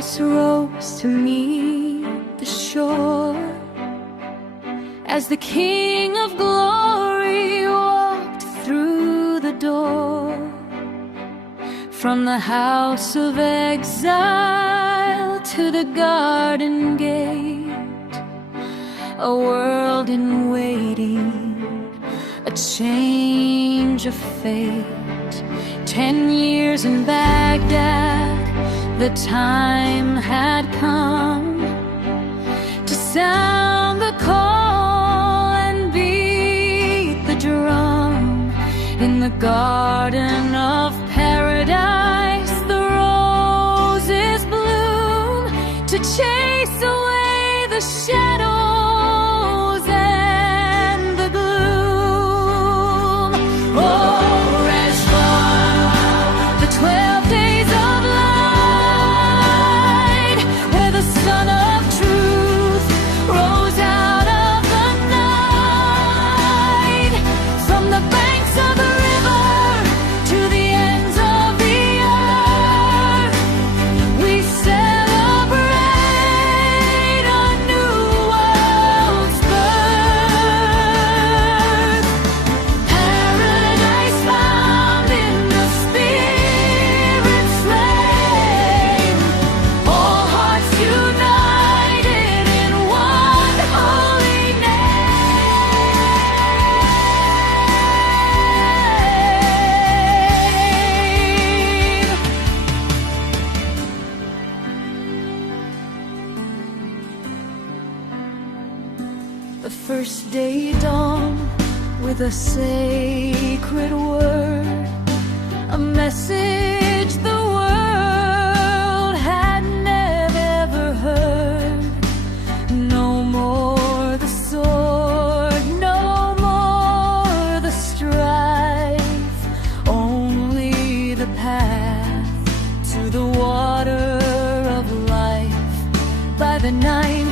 voice rose to meet the shore as the King of Glory walked through the door. From the house of exile to the garden gate, a world in waiting, a change of fate. 10 years in Baghdad, the time had come to sound the call and beat the drum. In the garden of paradise, the roses bloom to chase away the shadows and the gloom. Oh, Reshwan, the 12 days of light, where the sun of truth rose out of the night. From the banks of the river to the ends of the earth, we celebrate a new world's birth. Paradise found in the Spirit's flame, all hearts united in one holy name. The first day dawned with a sacred word, a message the world had never heard. No more the sword, no more the strife, only the path to the water of life. By the night